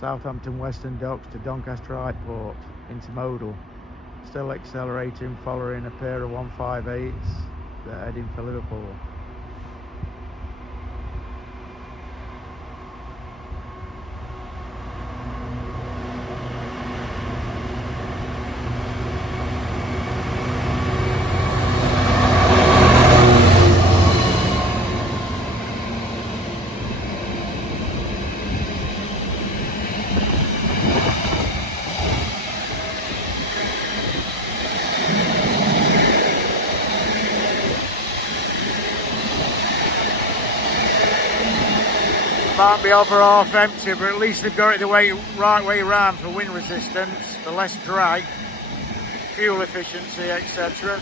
Southampton Western Docks to Doncaster Iport, intermodal. Still accelerating, following a pair of 158s that are heading for Liverpool. Might be over half empty, but at least they've got it the right way round for wind resistance, for less drag, fuel efficiency, etc.